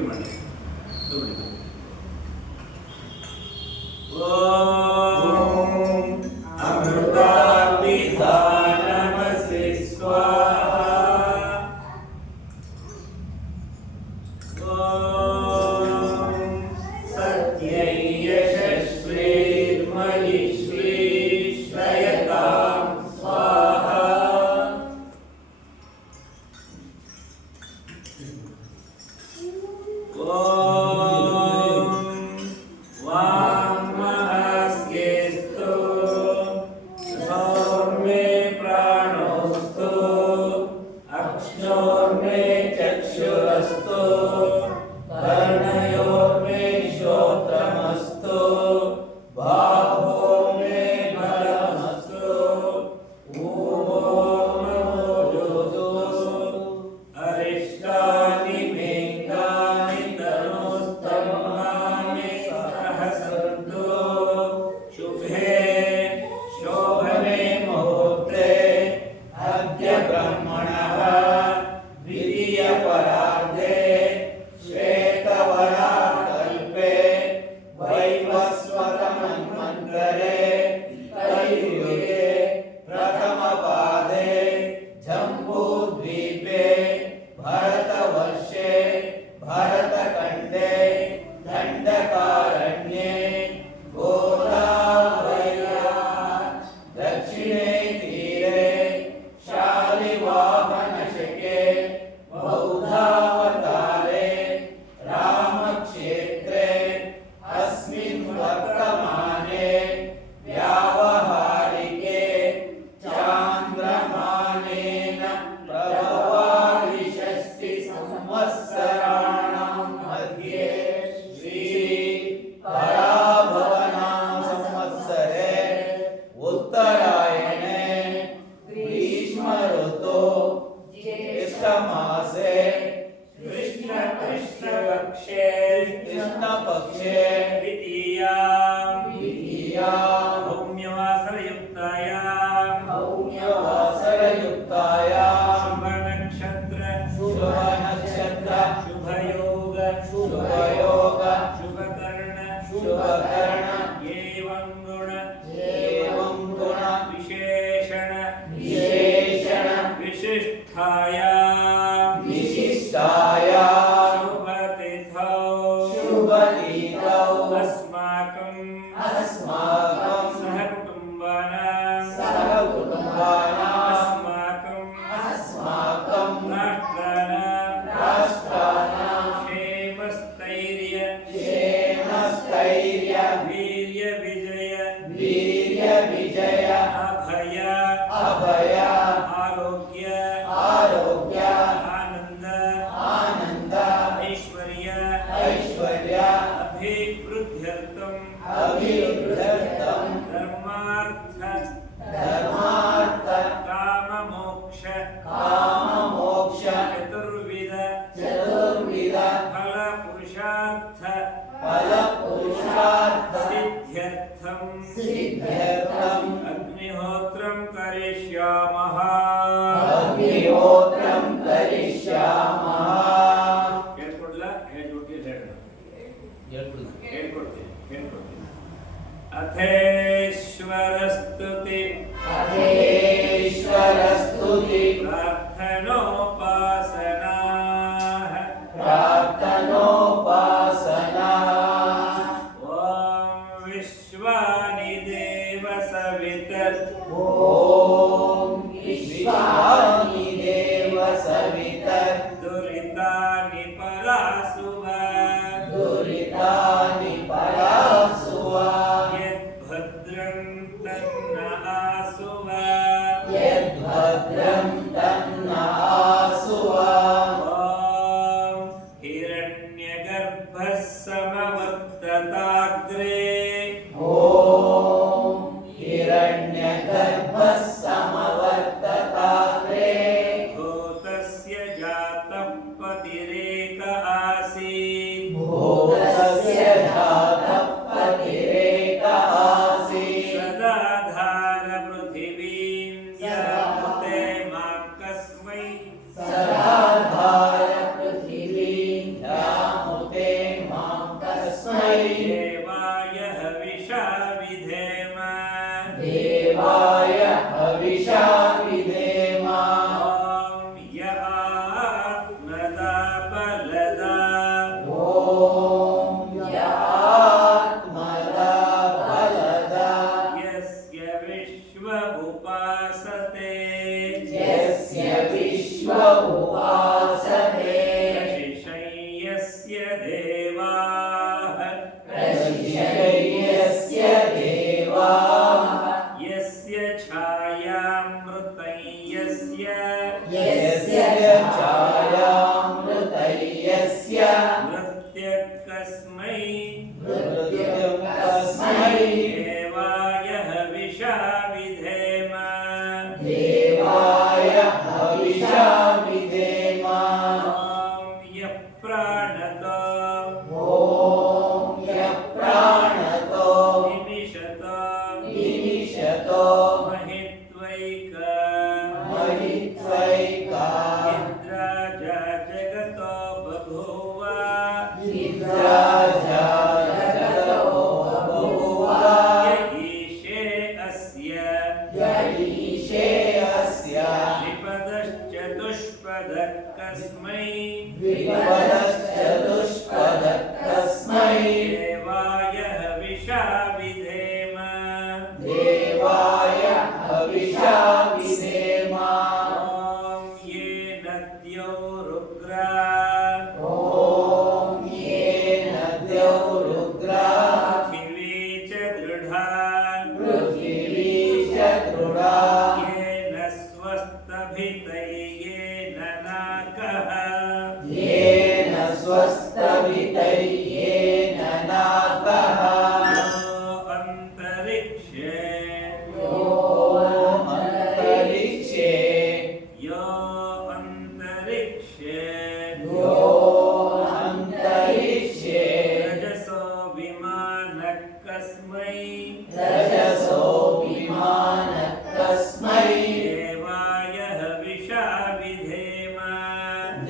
ಒಟ್ಟಿಗೆ ಮಾಡಿ. उपासते प्रशिशय्यस्य देवाः प्रशिशय्यस्य देवाः यस्य छायामृतं यस्य छायामृतं यस्य मृत्युकस्मै देवाय हविषा विधेम देवाय हविषा विधेम ॐ यः प्राणतो ॐ यः प्राणतो निमिषतो महित्वैका निद्राजा जगतो बभूव निद्राजा जगतो बभूव य ईशे अस्य ईशे अस्य द्विपदश्चतुष्पदः कस्मै द्विपदश्चतुष्पदः तस्मै देवाय हविषा विधेम देवाय हविषा विधेम ॐ ये नद्यो रुद्रा ॐ ये नद्यो रुद्रा पृथिवी च दृढा पृथिवी च दृढा येन स्वस्तभितैयेन नाकः येन स्वस्तवितैर्येन नाकः अन्तरिक्षे अन्तरिक्षे यो अन्तरिक्षे यो अन्तरिक्षे रजसो विमानः कस्मै रजसो विमानः तस्मै देवाय हविषा विधेम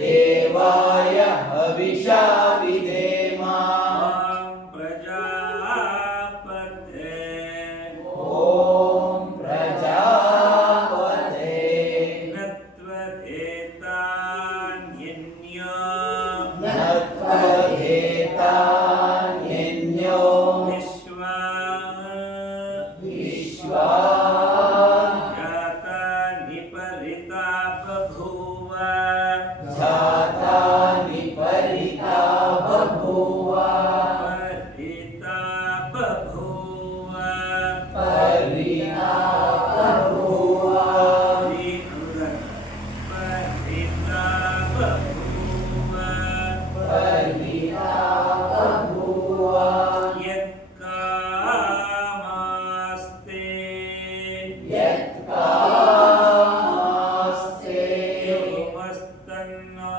देवाय हविषा विधेम ॐ प्रजापते ॐ प्रजापते नत्वधेतान्यन्यो नत्वधेतान्यन्यो विश्वा विश्वा जातानि परिता बभूव जातानि परिता बभूव परिता बभूव परिता बभूव परिता बभूव परिता बभूव यत्कामास्ते यत्कामास्ते योमस्तन्नो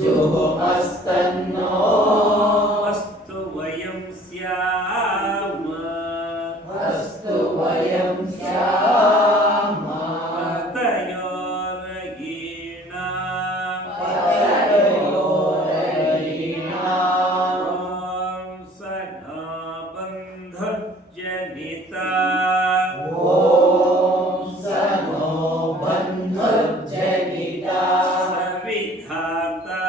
जुहोमस्तन्नो अस्तु वयं स्याम अस्तु वयं स्याम पतयोरगीणाम् पतयोरयीणाम् ॐ स नो बन्धुर्जनिता ॐ स नो बन्धुर्जनिता सविधाता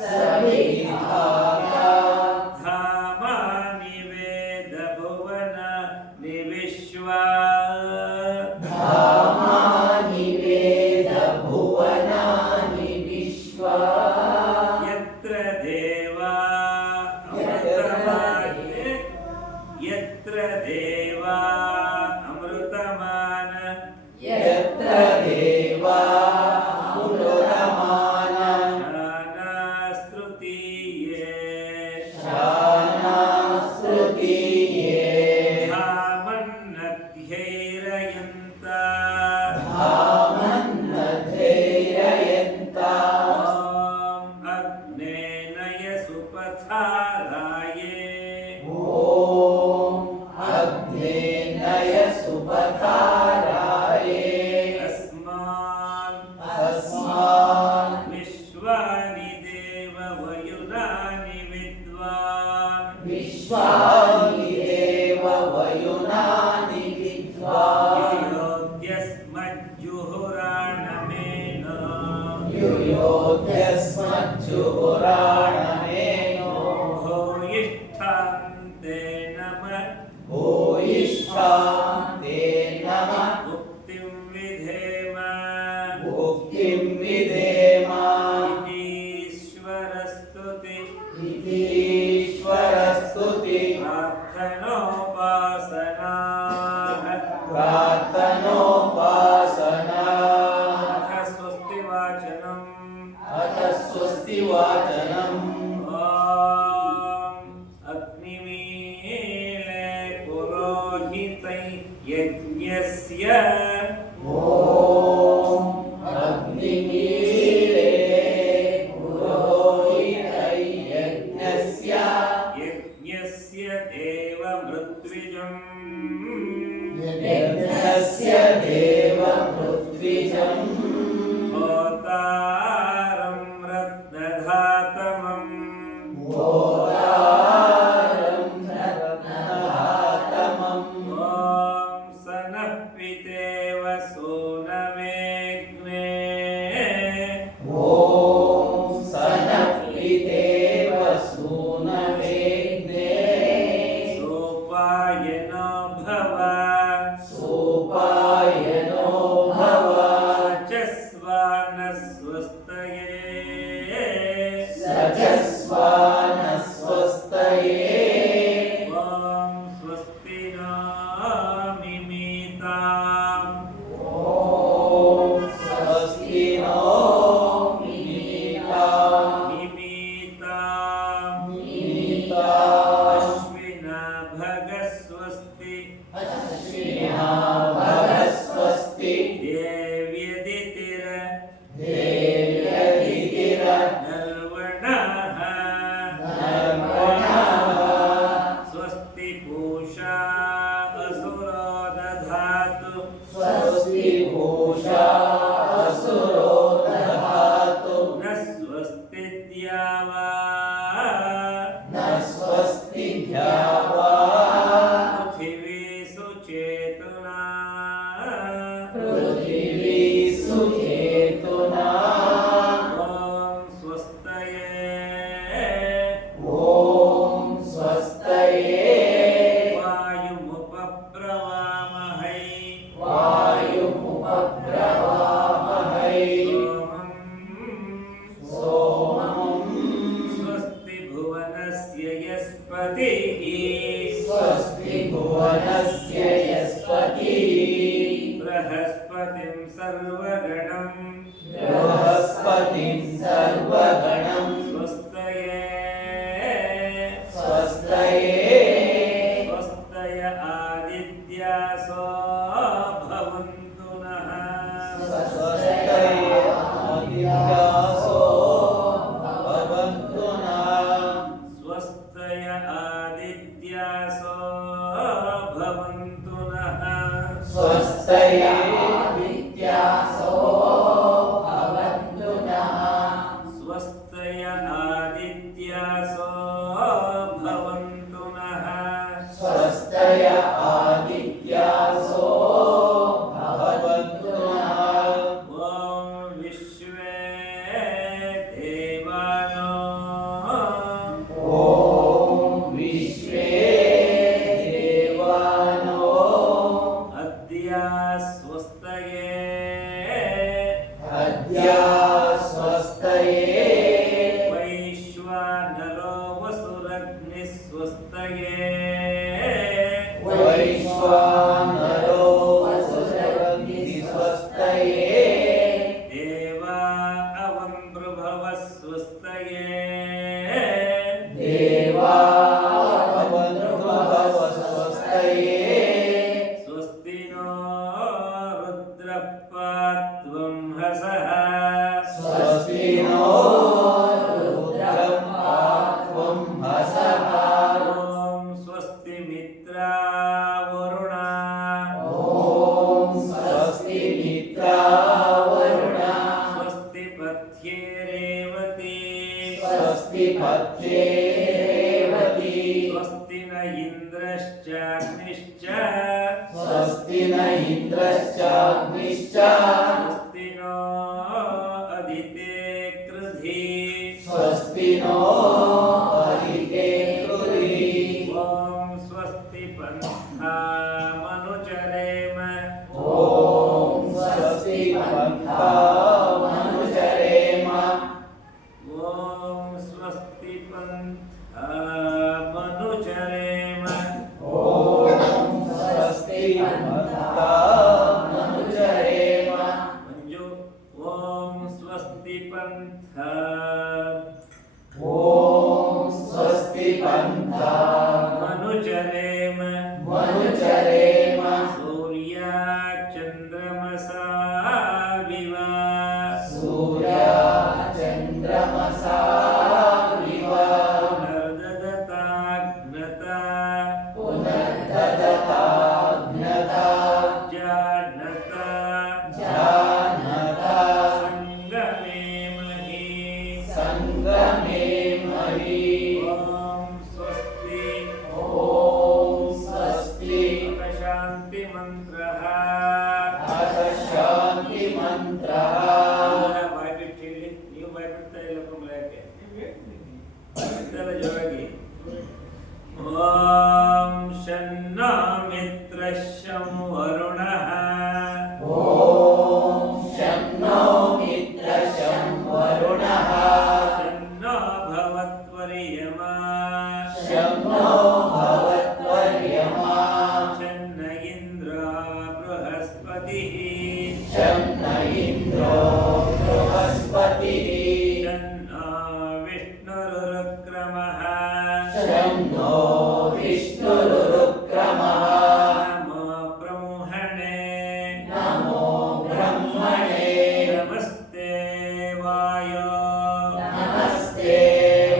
सविधाता धामानि वेदभुवन निविश्वा धामानि वेदभुवनानि विश्वा यत्र देवा अमृतमाने यत्र देवा अमृतमान यत्र देवा अमृतमान शानास्तृतीये शानास्तृतीये धामन्नध्यैरयन्त धामन्नधैरयन्ता ॐ अग्नेनय सुपथाराये ॐ अग्नेनय सुपथाराये अस्मान् विश्वानि देववयुनानि विद्वान् विश्वानि देव वयुनानि विद्वान् योग्यस्मज्जुहुराणमेन युयोग्यस्मज्जुहुराणमेनो भूयिष्ठान्ते नमः भूयिष्ठां ते नमः मुक्तिं विधेम मुक्तिं अथ स्वस्ति वाचनम् अग्निमीले पुरोहितै यज्ञस्य ॐ अग्निमीले पुरोहितै यज्ञस्य देवमृत्विजम् यज्ञस्य देवमृत्विजम् होतारं रत्नधातमम् होतारं रत्नधातमम् ॐ सनः पितेव सूनमेऽग्ने ॐ सनः पितेव सूनमेऽग्ने सोपायनो भव सोपायनो भव सचस्वानस्वस्तये सचस्वानस्वस्तये ॐ स्वस्ति नो मिमीताम् ॐ स्वस्ति नो मिमीताम् अश्विना भगस्वस्ति अश्विना भगस्वस्ति देव्यदितिर देव्यदितिर नर्वणः नर्वणः स्वस्ति पूषा असुरो दधातु स्वस्ति पूषा असुरो दधातु न स्वस्ति द्यावा न स्वस्ति द्यावा पृथिवी सुचेतुना पृथिवी सुचेतुना ॐ स्वस्तये ॐ स्वस्तये वायुमुपब्रवामहै वायुमुपब्रवामहै सोमम् स्वस्ति भुवनस्य यस्पतिः स्वस्ति भुवनस्य यस्पतिः बृहस्पतिं सर्वगणम् बृहस्पतिं सर्वगणं स्वस्तये स्वस्तये स्वस्तय आदित्यासो भवन्तु नः स्वस्तये आदित्यासो भवन्तु नः स्वस्तय आदित्यासो भवन्तु नः स्वस्तये आदित्यासो भवन्तु नः स्वस्तय आदित्यासो भवन्तु नः स्वस्तय आदित्यासो भवन्तु नः ॐ विश्वे देवानो ॐ विश्वे देवानो अद्य स्वस्तये अद्य स्वस्तये वैश्वानरो वसुरग्निः स्वस्तये वैश्वानरो वसुरग्निः स्वस्तये देवा अवन्भृभवः स्वस्तये देवा वन्भवः स्वस्तये स्वस्ति नो रुद्रपात्वं हसः स्वस्ति नो रुद्रं पात्वं हसः ॐ स्वस्ति मित्रा वरुणा ॐ स्वस्ति मित्रा वरुणा स्वस्ति पथ्ये रेवती स्वस्ति पत्ये रेवती स्वस्ति न इन्द्रश्चाग्निश्च स्वस्ति न इन्द्रश्चाग्निश्च स्वस्ति नो अदिते कृधि स्वस्ति नो अदिते कृधि ॐ स्वस्ति पन्थामनुचरेम ॐ स्वस्ति पन्थामनुचरेम ॐ स्वस्ति पन्थामनुचरेम ॐ स्वस्ति पन्थामनुचरेम मंजु ॐ स्वस्ति पंथ ॐ स्वस्ति पन्थ मनुचरेम मनुचरेम सूर्या चंद्रमसा विव सूर्या चन्द्रमसा विव पुनर्ददताग्नता पुनर्ददताग्नता जानता जानता संगमेमहि संगमेमहि ॐ स्वस्ति ॐ स्वस्ति शांति मंत्रः अथ शान्ति मन्त्रः ಬಾಯ್ಬಿಟ್ಟು ನೀವು ಬಾಯ್ಬಿಡ್ತಾ ಇಲ್ಲ ಕುಂಬಳಕ್ಕೆ ಇದೆಲ್ಲ ಜೋರಾಗಿ ಓಂ ಶನ್ನೋ ಮಿತ್ರ ಶಂ ವರುಣಃ ॐ शन्नो मित्रशं वरुणः ಶನ್ನೋ ಭವತ್ವರ್ಯಮಾ शन्नो भवत्वर्यमा ಶನ್ನ ಇಂದ್ರ ಬೃಹಸ್ಪತಿಃ शन्न इन्द्रो बृहस्पतिः ಶನ್ನೋ ವಿಷ್ಣುರುರುಕ್ರಮಃ शन्नो विष्णुरुरुक्रमः ನಮೋ ಬ್ರಹ್ಮಣೇ नमो ब्रह्मणे नमस्ते वायो नमस्ते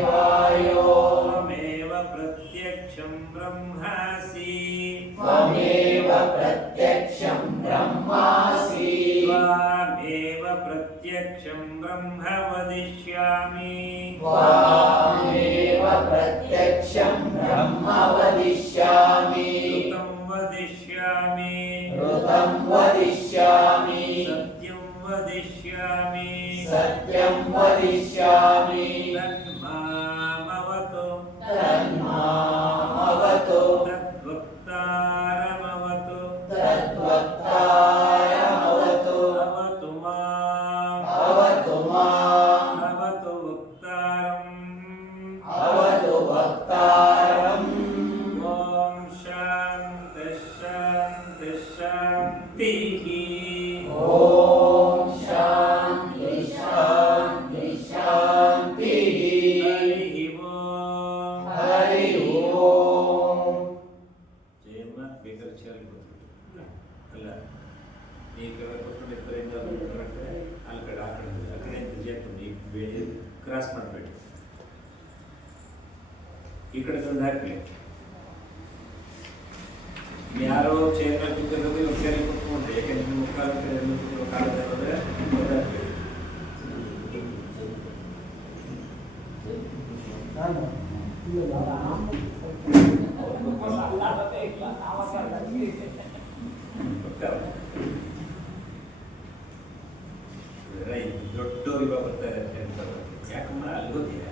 वायो त्वमेव प्रत्यक्षं ब्रह्मासि त्वमेव प्रत्यक्षं ब्रह्मासि त्वामेव प्रत्यक्षं ब्रह्म वदिष्यामि त्वामेव प्रत्यक्षं ब्रह्म वदिष्यामि ऋतं वदिष्यामि ऋतं वदिष्यामि सत्यं वदिष्यामि सत्यं वदिष्यामि तन्मामवतु तन्मामवतु तद्वक्तारमवतु तद्वक्तारमवतु अवतु माम् अवतु माम् अवतु वक्तारम् अवतु वक्तारम् ॐ शान्ति शान्ति शान्तिः ॐ शान्ति शान्ति शान्तिः हरिः ॐ हरि ओम् ಜಯಮ್ಮ ಬೇಕಾದ್ರೆ ಚೇರಲ್ಲಿ ಕೂತ್ಬಿಟ್ಟು ಅಲ್ಲ ಈ ಕಡೆ ಕೂತ್ಕೊಂಡು ಇಬ್ಬರಿಂದ ಕರೆಕ್ಟ್ ಅಲ್ಲಿ ಕಡೆ ಆ ಕಡೆ ಜಯಪುಂಡಿ ಕ್ರಾಸ್ ಮಾಡಬೇಡಿ ಈ ಕಡೆ ತಂದು ಹಾಕಿ ಯಾರೋ ಚೇರ್ ಮೇಲೆ ಕೂತಿರೋದು ಇವಾಗ ಚೇರಲ್ಲಿ ಕೂತ್ಕೊಂಡ್ರೆ ಯಾಕೆಂದ್ರೆ ನಿಮ್ಮ ಕಾಲ ಕಡೆ ಕಾಲದಲ್ಲಿ ಹೋದ್ರೆ ಗೊತ್ತಾಗ್ಬೇಕು ದೊಡ್ಡವ್ರು ಇವಾಗ ಬರ್ತಾರೆ ಅಂತ ಹೇಳ್ತಾರೆ ಯಾಕಮ್ಮ ಅಲ್ಲಿ ಹೋಗಿಯಾ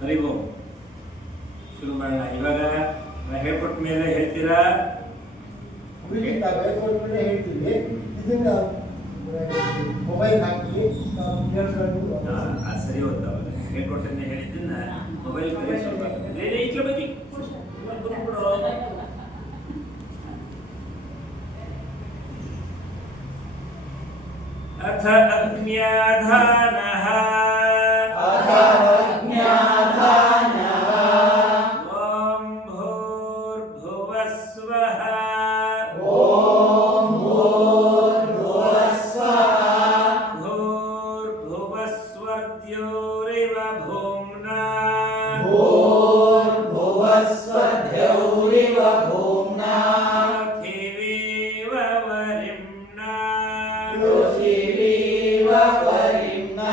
ಹರಿ ಓಂ ಶುರು ಮಾಡೋಣ ಇವಾಗ ನಾ ಹೇಳ್ಕೊಟ್ಟ ಮೇಲೆ ಹೇಳ್ತೀರಾ ಹೇಳ್ತೀವಿ ಇದನ್ನ ಮೊಬೈಲ್ ಹಾಕಿ ಕೇಳಿಸ್ಕೊಂಡು ಅದು ಸರಿ ಹೋಗ್ತಾ ಹೇಳ್ಕೊಟ್ಟನ್ನೇ ಹೇಳಿದ್ದನ್ನ ಮೊಬೈಲ್ ಕರೆ ಸ್ವಲ್ಪ ಇಟ್ಲ ಬಗ್ಗೆ ಅಥ ಅಜ್ಞಾಧಾನಃ अथ अज्ञाधानः ಓಂ ಭೂರ್ಭುವಸ್ವಃ ॐ भूर्भुवस्वः ಭೂರ್ಭುವಸ್ವರ್ದ್ಯೋರಿವ ಭೂಮ್ನಾ भूर्भुवस्वद्यौरिव भूम्ना पृथिवीव वरिम्णा पृथिवीव वरिम्णा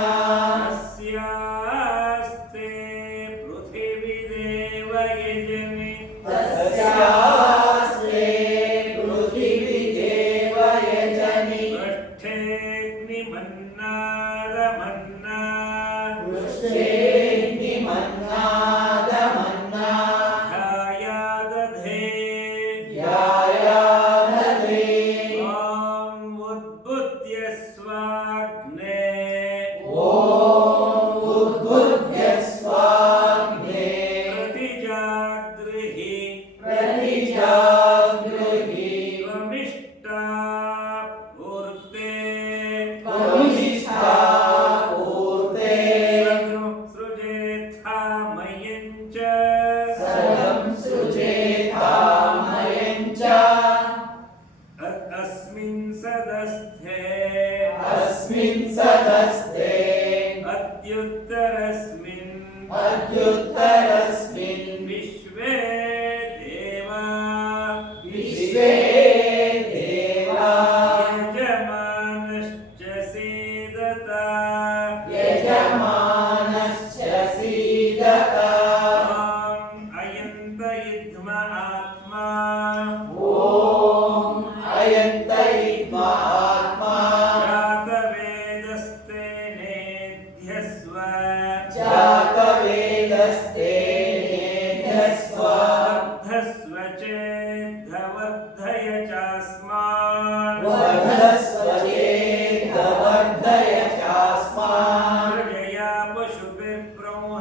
चास्मान् वर्धस्व चेद वर्धय चास्मान् प्रजया पशुभिर्ब्रह्म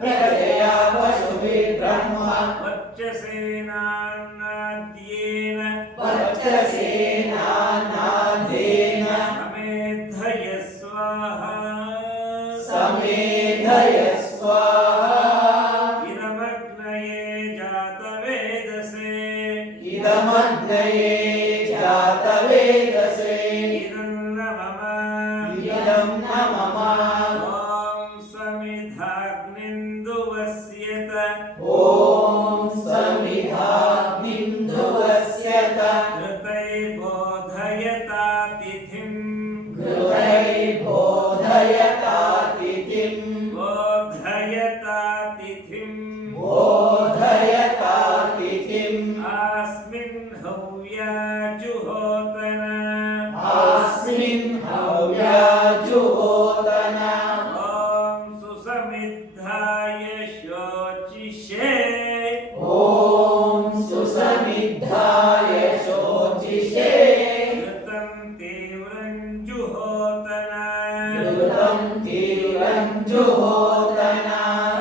प्रजया पशुभिर्ब्रह्म वर्चसेनान्नाद्येन वर्चसेनानादेन समेधय स्वाहा समेधय स्वाहा इदमग्नये जातवेदसे इदमग्नये जातवेदसे इदं न मम इदं न मम ॐ समिधाग्निन्दुवस्यत ॐ समिधाग्निन्दुवस्यत घृतैर्बोधयतातिथिम् घृतैर्बोधयतातिथिं बोधयतातिथिम् बोधयतातिथिम् अस्मिन् हव्याजुहोतन अस्मिन् हव्याजुहोतन ॐ सुसमिद्धाय शोचिषे ॐ सुसमिद्धाय शोचिषे घृतं तीव्रं जुहोतन घृतं तीव्रं जुहोतन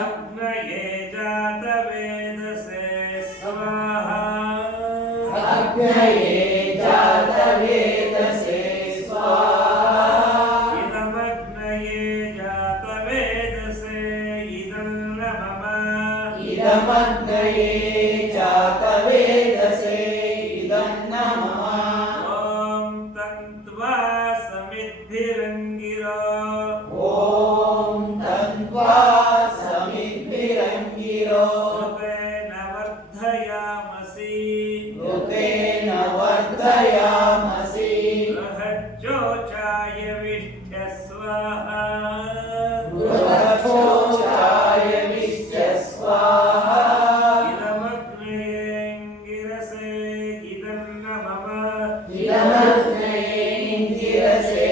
अग्नये जातवेदसे स्वाहा अग्नये जातवेदसे स्वाहा इदमग्नये जातवेदसे इदं न मम इदमग्नये जातवेदसे इदं न मम ॐ तन्त्वा समिद्भिरङ्गिरो ॐ तन्त्वा समिद्भिरङ्गिरो ऋतेन वर्धयामसि ऋतेन वर्धयामसि बृहज्जोचाय विष्ठ्य स्वाहा बृहच्छोचाय विश्च स्वाहा इदमग्नयेङ्गिरसे इदं न मम इदमग्नयेङ्गिरसे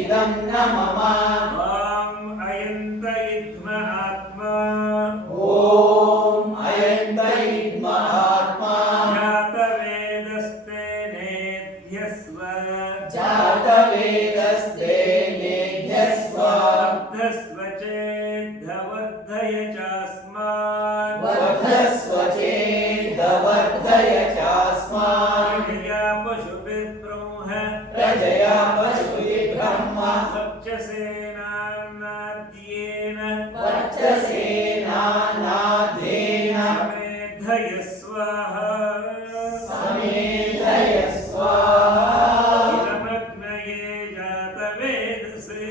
इदं न मम ॐ अयन्त इद्म आत्मा ॐ अयन्त इद्म आत्मा जातवेदस्ते नेध्यस्व जातवेदस्ते नेध्यस्व वर्धस्व चेद्धवर्धय चास्मान् वर्धस्व चेदवर्धय चास्मान् प्रजया पशुभिर्ब्रह्म प्रजया पशुभिर्ब्रह्म वर्चसेनान्नाद्येन वर्चसेनानादेन समेधय स्वाहा समेधय स्वाहा इदमग्नये जातवेदसे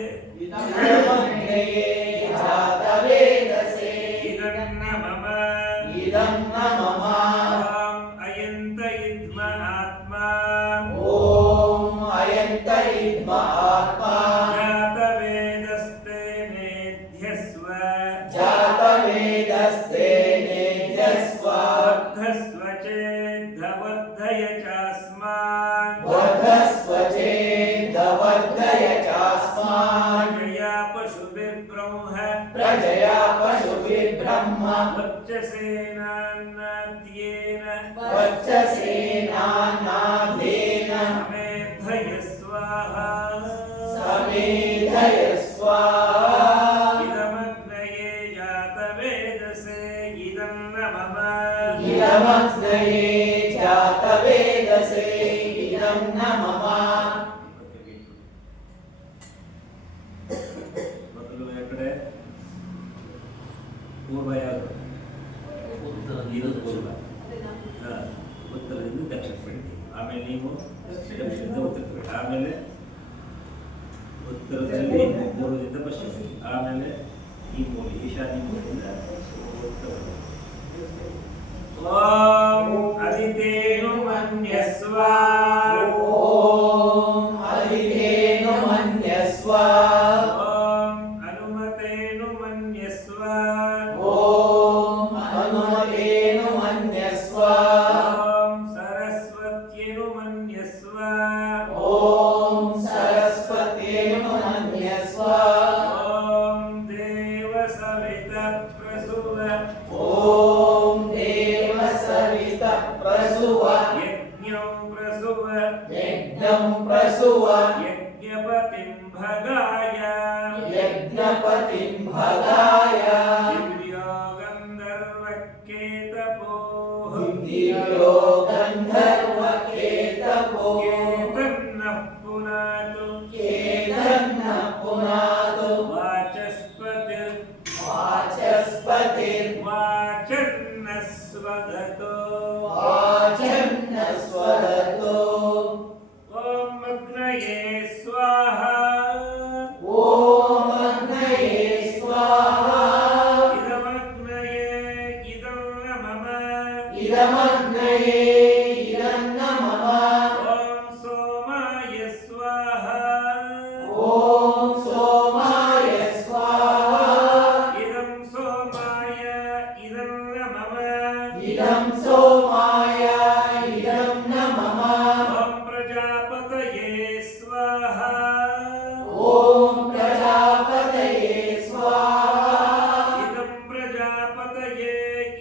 इदमग्नये जातवेदसे इदं न मम इदं न मम ॐ अयन्त इद्म आत्मा ॐ अयन्त इद्म आत्मा जातवेदस्ते नेध्यस्व जातवेदस्ते नेध्यस्व वर्धस्व चेद्धवर्धय चास्मान् वर्धस्व चेदवर्धय चास्मान् प्रजया पशुभिर्ब्रह्म प्रजया पशुभिर्ब्रह्म वर्चसेनान्नाद्येन वर्चसेनानादेन समेधय स्वाहा समेधय स्वाहा इदमग्नये जातवेदसे इदं न मम इदमग्नये जातवेदसे इदं न मम ಮೊದಲು ಎಕಡೆ ಪೂರ್ವ ಯಾವುದು ಇದು ಪೂರ್ವ ಉತ್ತರದಿಂದ ದಕ್ಷಿಣ ಪಡಿತೀವಿ ಆಮೇಲೆ ನೀವು ದಕ್ಷಿಣದಿಂದ ಉತ್ತರ ಪಡಿ ಆಮೇಲೆ ಉತ್ತರದಲ್ಲಿ ಪೂರ್ವದಿಂದ ಪಶ್ಚಿಮ ಆಮೇಲೆ ಈ ಮೂಲೆ ಈಶಾನ್ಯ ಮೂಲೆಯಿಂದ ಉತ್ತರ ಓಂ ಅದಿತೇನು ಮನ್ಯಸ್ವ ಓಂ ಅರಿವೇನು ಮನ್ಯಸ್ವ ಓಂ ಹನುಮತೇನು ಮನ್ಯಸ್ವ ಓಂ ಹನುಮತೇನು ಮನ್ಯಸ್ವ ಓಂ ಸರಸ್ವತ್ಯೇನು ಮನ್ಯಸ್ವ ಓಂ ಸರಸ್ವತೇನು ಮನ್ಯಸ್ವ ಓಂ ದೇವ ಸವಿತ ಪ್ರಸುವ ಓಂ ದೇವ ಸವಿತ ಪ್ರಸುವ ಯಜ್ಞಂ ಪ್ರಸುವ यज्ञं प्रसूव यज्ञपतिं भगाय यज्ञपतिं भगाय दिव्यो गन्धर्वकेतपोः दिव्यो गन्धर्वकेतपो केतन्नः पुनातु केतन्नः पुनातु वाचस्पतिर्वाचन्नस्वदतो वाचन्नस्वदतो ॐ अग्नये स्वाहा ॐ अग्नये स्वाहा इदमग्नये इदं न मम इदमग्नये इदं न मम ॐ सोमाय स्वाहा ॐ सोमाय स्वाहा इदं सोमाय इदं न मम इदं सोमाय इदं न मम ॐ प्रजापतये स्वाहा ॐ प्रजापतये स्वाहा इदं प्रजापतये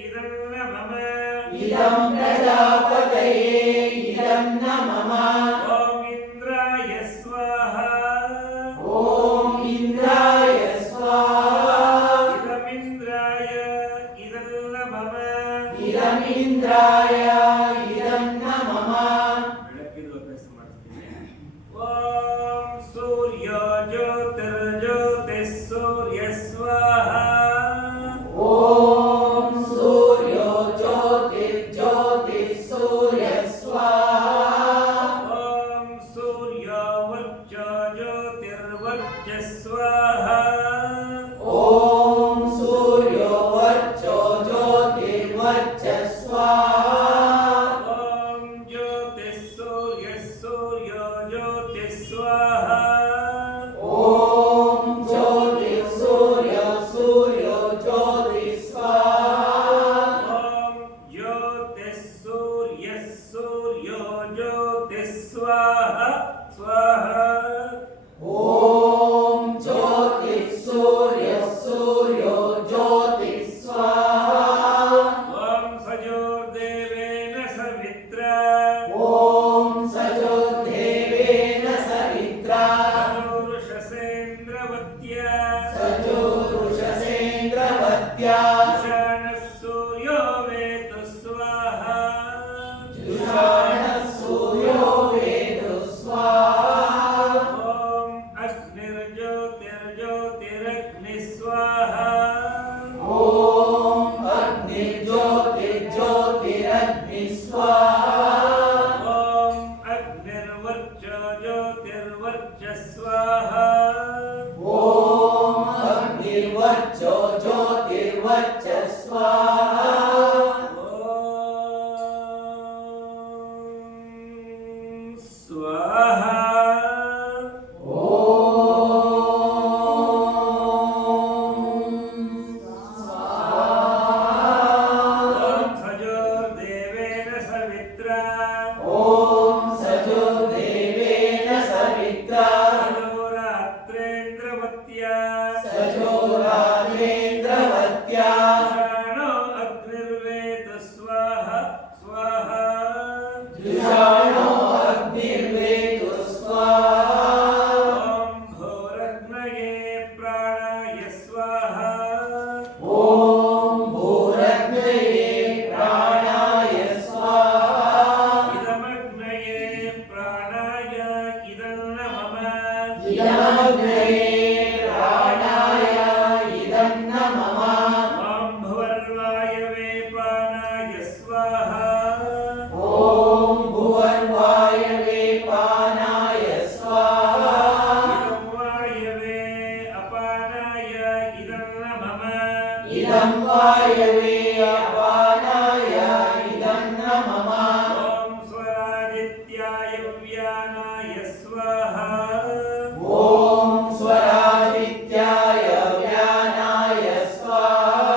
इदं न मम इदं प्रजापतये इदं न मम ॐ इन्द्राय स्वाहा ॐ इन्द्राय स्वाहा इदमिन्द्राय इदं न मम इदमिन्द्राय इदं न मम ಬೆಳಕಿನ ಅಭ್ಯಾಸ ಮಾಡ್ತೀನಿ ಓಂ ಸೂರ್ಯೋ ಜ್ಯೋತಿರ್ಜ್ಯೋತಿಃ ಸೂರ್ಯ ಸ್ವಾಹಾ ॐ सूर्यो ज्योतिर्ज्योतिः सूर्यः स्वाहा ಓಂ ಸೂರ್ಯೋ ವರ್ಚೋ ಜ್ಯೋತಿರ್ವರ್ಚ ಸ್ವಾಹಾ ॐ सूर्यो वर्चो ज्योतिर्वर्चः स्वाहा ಓಂ ಜ್ಯೋತಿಃ ಸೂರ್ಯ ಸೂರ್ಯೋ ಜ್ಯೋತಿಃ ಸ್ವಾಹಾ ॐ ज्योतिः सूर्यो सूर्यो ज्योतिः स्वाहा ಓಂ ಜ್ಯೋತಿಃ ಸೂರ್ಯ ಸೂರ್ಯೋ ಜ್ಯೋತಿಃ ಸ್ವಾಹಾ ಸ್ವಾಹಾ ॐ ज्योतिः सूर्यः सूर्यो ज्योतिः स्वाहा ಓಂ ಸಜೋರ್ದೇವೇನ ಸವಿತ್ರಾ ॐ सजोदेवेन सवित्रा ಸಜೋರುಷಸೇಂದ್ರವತ್ಯಾ सजोरुषसेन्द्रवत्या ಈಶಾನಃ ಸೂರ್ಯೋ ವೇತು ಸ್ವಾಹಾ जुषाणः सूर्यो वेदु स्वाहा ಓಂ ಅಗ್ನಿರ್ಜ್ಯೋತಿರ್ಜ್ಯೋತಿರಗ್ನಿ ಸ್ವಾಹಾ ॐ अग्निर्ज्योतिर्ज्योतिरग्निः स्वाहा ಓಂ ಅಗ್ನಿರ್ವರ್ಚೋ ಜ್ಯೋತಿರ್ವರ್ಚ ಸ್ವಾಹಾ ॐ अग्निर्वर्चो ज्योतिर्वर्चः स्वाहा ಓಂ ಸ್ವಾಹಾ ಓಂ ಸಜೋರ್ದೇವೇನ ಸವಿತ್ರಾ ॐ सजोदेवेन सवित्रा ಸಜೋರಾತ್ರೇಂದ್ರವತ್ಯಾ सजोराजेन्द्रवत्या ಈಶಾನೋ ಅಗ್ನಿರ್ವೇದ ಸ್ವಾಹಾ ಸ್ವಾಹಾ जुषाणो अग्निर्वेदु स्वाहा ಓಂ ಭೋರಗ್ನಯೇ ಪ್ರಾಣಾಯ ಸ್ವಾಹಾ ॐ भूरग्नये प्राणाय स्वाहा ಇದಮಗ್ನಯೇ ಪ್ರಾಣಾಯ ಇದಂ ನ ಮಮ इदमग्नये प्राणाय इदं न मम ಓಂ ಭುವರ್ವಾಯವೇ ಪಾನಾಯ ಸ್ವಾಹಾ ॐ भुवर्वायवे पानाय स्वाहा ಇದಂ ವಾಯವೇ ಅಪಾನಾಯ ಇದಂ ನ ಮಮ इदं वायवे अपानाय इदं न मम ಓಂ ಸ್ವರಾದಿತ್ಯಾಯ ವ್ಯಾನಾಯ ಸ್ವಾಹಾ ॐ स्वरादित्याय व्यानाय स्वाहा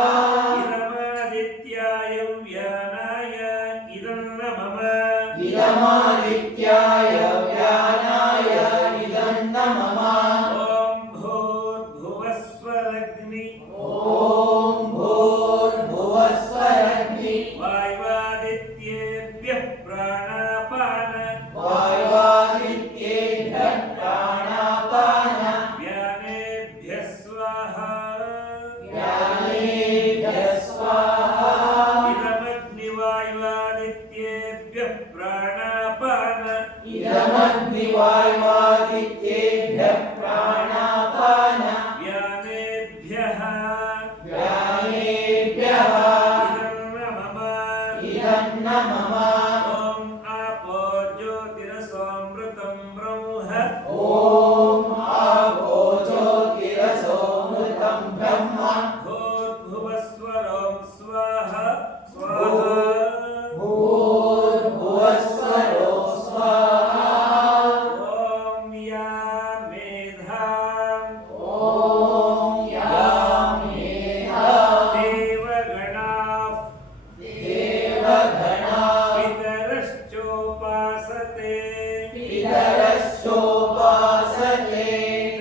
ಇದಮಾದಿತ್ಯಾಯ ವ್ಯಾನಾಯ ಇದಂ ನ ಮಮ इदमादित्याय व्यानाय इदं न मम ಓಂ ಭೂರ್ಭುವಸ್ವರಗ್ನಿ ॐ भूर्भुवस्वरग्नि ವಾಯುವಾದಿತ್ಯೇಭ್ಯಃ ಪ್ರಾಣಾಪಾನ वा इदमग्निवायुवादित्येभ्यः प्राणापान व्यानेभ्यः व्यानेभ्यः इदं न मम इदं न मम ॐ आपो ज्योतिरसोऽमृतं ब्रह्म ॐ आपो ज्योतिरसोऽमृतं ब्रह्म भूर्भुवस्वरं स्वाहा स्वाहा भूर्भुवस्वरो स्वाहा ॐ या मेधा ॐ या मेधा देवगणाः देवगणा पितरश्चोपासते पितरश्चोपासते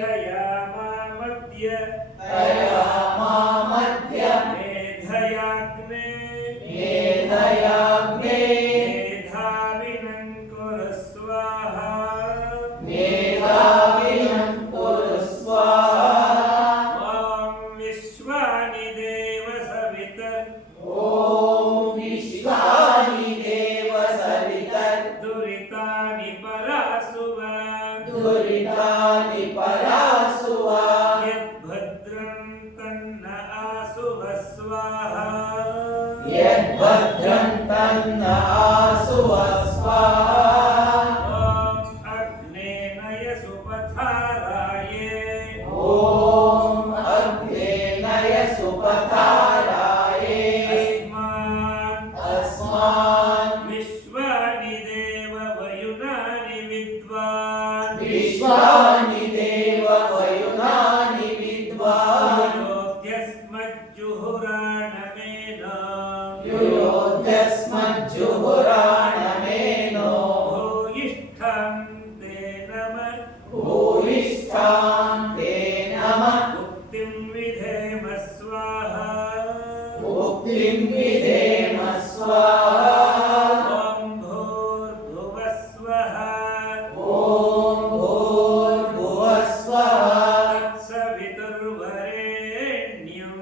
दयामामद्य तया मामद्य मेधयाग्ने मेधयाग्ने मेधाविनं कुरु स्वाहा मेधाविनं कुरु स्वाहा ॐ विश्वानि देव सवितर् ॐ विश्वानि देव सवितर् दुरितानि परासुव दुरितानि परासुवा यद्भद्रं तन्न आसुव स्वाहा यद्भद्रं तन्न आसुव स्वाहा ॐ अग्ने नयसु पथाराये ॐ अग्ने नयसु पथाराये अस्मान् विश्वानि देव वयुनानि विद्वान् विश्वानि देव वयुनानि विद्वान् योऽध्यस्मज्जुहुराणमेन युयोध्यस्मज्जुहुराणमेनो भूयिष्ठं ते नमः भूयिष्ठां ते नमः मुक्तिं विधेम स्वाहा मुक्तिं विधेम स्वाहा ॐ भूर्भुवस्वः ॐ भूर्भुवस्वः तत्सवितुर्वरेण्यं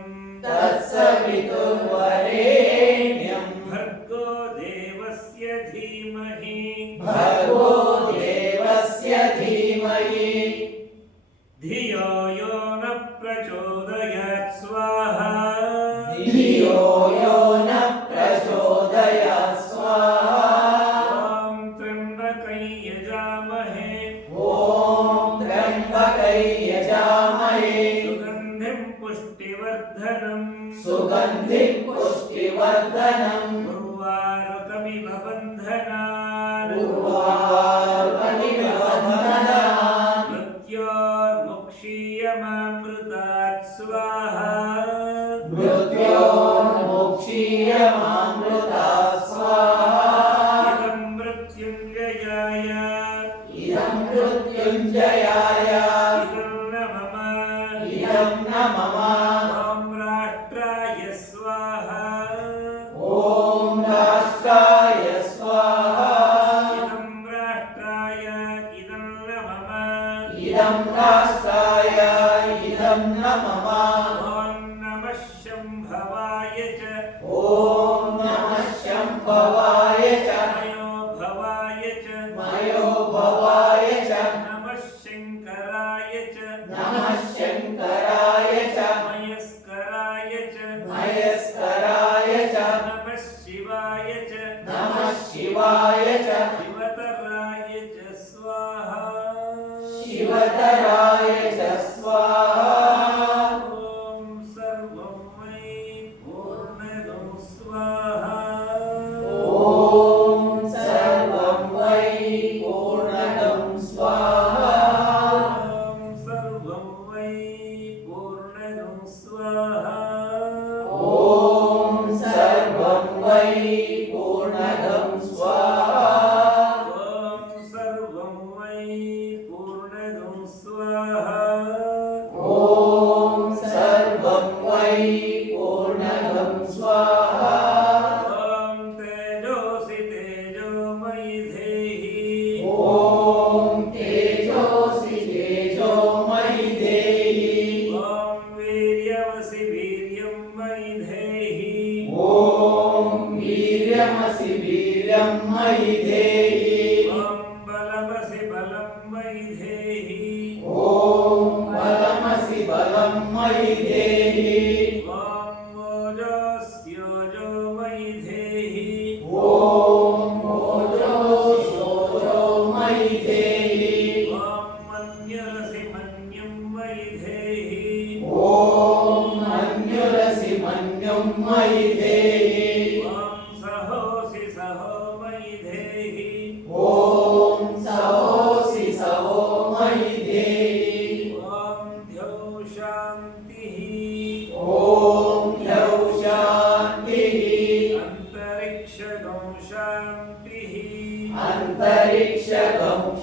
तत्सवितुर्वरेण्यं भर्गो देवस्य धीमहि भर्गो देवस्य धीमहि धियो यो न प्रचोदयात् स्वाहा धियो यो न प्रचोदयात् स्वाहा ॐ त्र्यम्बकै यजामहे ॐ त्र्यम्बकै यजामहे सुगन्धिं पुष्टिवर्धनम् सुगन्धिं पुष्टिवर्धनम् उर्वारुकमिव बन्धनान् उर्वारुकमिव बन्धनान् मृत्योर्मुक्षीयमामृतात् स्वाहा मृत्योर्मुक्षीयमामृता स्वाहा इदं मृत्युञ्जयाय इदं मृत्युञ्जयाय इदं न मम इदं न मम ॐ राष्ट्राय स्वाहा ॐ राष्ट्राय स्वाहा इदं राष्ट्राय इदं न मम इदं राष्ट्राय इदं न मम ॐ नमः शम्भवाय च ॐ नमः शम्भवाय च मयो भवाय च मयो भवाय च नमः शङ्कराय च नमः शङ्कराय च मयस्कराय च मयस्कराय च नमः शिवाय च नमः शिवाय च शिवतराय च स्वाहा शिवतराय च स्वाहा ॐ सर्वं मयि पूर्णं स्वाहा ॐ सर्वं वै पूर्णं स्वाहा ॐ सर्वं वै पूर्णं स्वाहा ॐ सर्वं वै पूर्णं स्वाहा ॐ सर्वं वै पूर्णं स्वाहा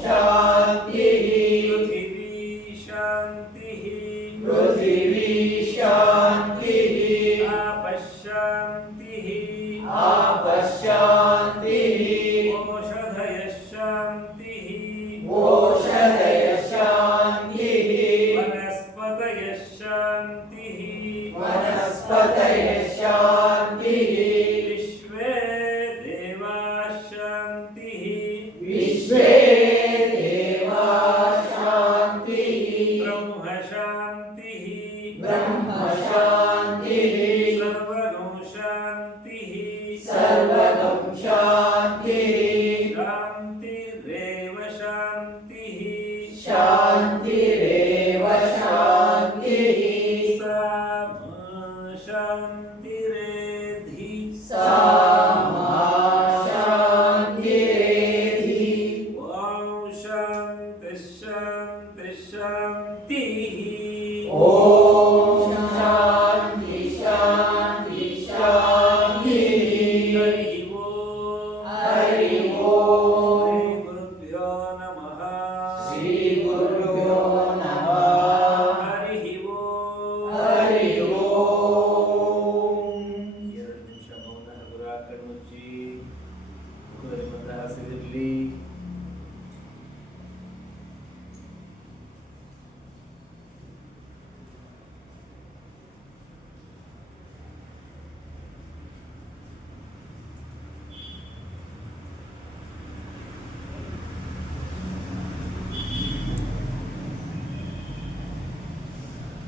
शान्तिः पृथिवी शान्तिः पृथिवी शान्तिः आपश्शान्तिः आपश्शान्तिः ओषधयः शान्तिः ओषधयः शान्तिः वनस्पतयः शान्तिः वनस्पतयः शान्तिः विश्वे देवाः शान्तिः विश्वे देवा शान्तिः ब्रह्म शान्तिः ब्रह्म शान्तिः सर्वगं शान्तिः सर्वगं शान्तिः शान्तिरेव शान्तिः शान्तिरेव शान्तिः सा शान्तिरेधि सा मा शान्तिरेधि ॐ शान्ति